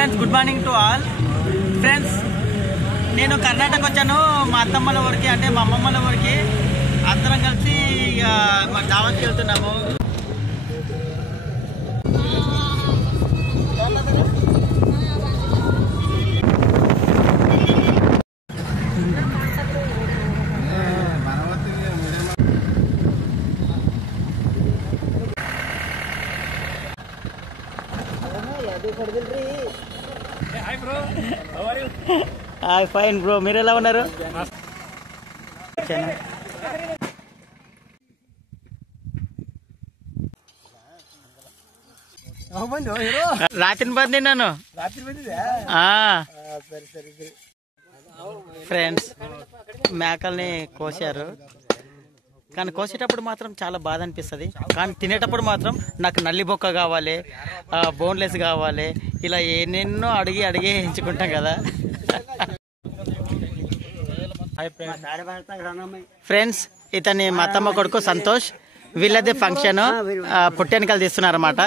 Friends, good morning to all friends. నేను కర్ణాటక వచ్చాను మా అత్తమ్మల ఊరికి, అంటే మా అమ్మమ్మల ఊరికి. అందరం కలిసి ఇక మా దావత్కి వెళ్తున్నాము. Hi, fine bro. మీరు ఎలా ఉన్నారు? రాత్రి బంద్ తిన్నాను ఫ్రెండ్స్. మేకల్ని కోసారు, కానీ కోసేటప్పుడు మాత్రం చాలా బాధ అనిపిస్తుంది. కానీ తినేటప్పుడు మాత్రం నాకు నల్లి బొక్క కావాలి, బోన్లెస్ కావాలి, ఇలా ఎన్నెన్నో అడిగి ఎంచుకుంటాం కదా ఫ్రెండ్స్. ఇతని మా అత్తమ్మ కొడుకు సంతోష్. వీళ్ళదే ఫంక్షన్, పుట్టెనకలు తీస్తున్నారు అన్నమాట.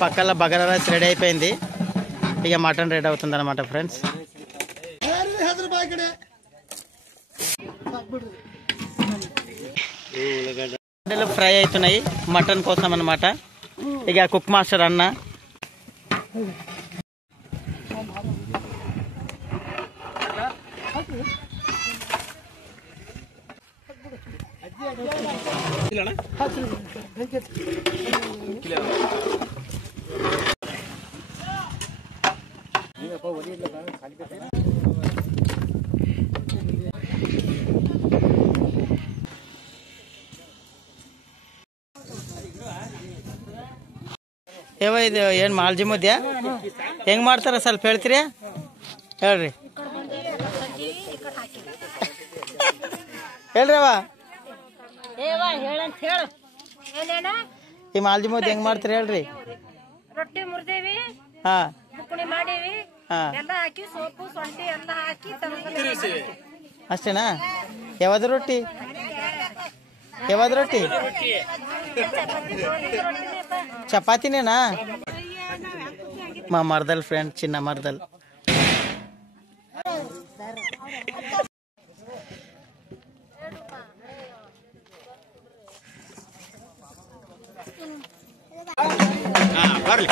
పక్కల బగారా రైస్ రెడీ అయిపోయింది, ఇక మటన్ రెడీ అవుతుంది అనమాట ఫ్రెండ్స్. ఫ్రై అవుతున్నాయి మటన్ కోసం అన్నమాట. ఇక కుక్ మాస్టర్ అన్న ಇದು ಏನು ಮಾಲ್ಜಿ ಮುದ್ದೆ ಹೆಂಗ್ ಮಾಡ್ತಾರ ಸ್ವಲ್ಪ ಹೇಳ್ತೀರಿ? ಹೇಳ್ರಿ ಹೇಳ್ರವ. ಈ ಮಾಲ್ಜಿ ಮುದ್ದೆ ಹೆಂಗ್ ಮಾಡ್ತೀರಿ ಹೇಳ್ರಿ? ರೊಟ್ಟಿ ಮುರ್ದೇವಿ, ಹಾ ಬುಕ್ಕಣಿ ಮಾಡೇವಿ, ಹಾ ಎಲ್ಲ ಹಾಕಿ ಸೋಪು ಸೊಂಟಿ ಎಲ್ಲ ಹಾಕಿ ಅಷ್ಟೇನಾ? ಯಾವ್ದು ರೊಟ್ಟಿ? ಯಾವ್ದು ರೊಟ್ಟಿ? చపాతీనేనా? మా మరదల్ ఫ్రెండ్, చిన్న మరదల్. ಬರ್ಲಿ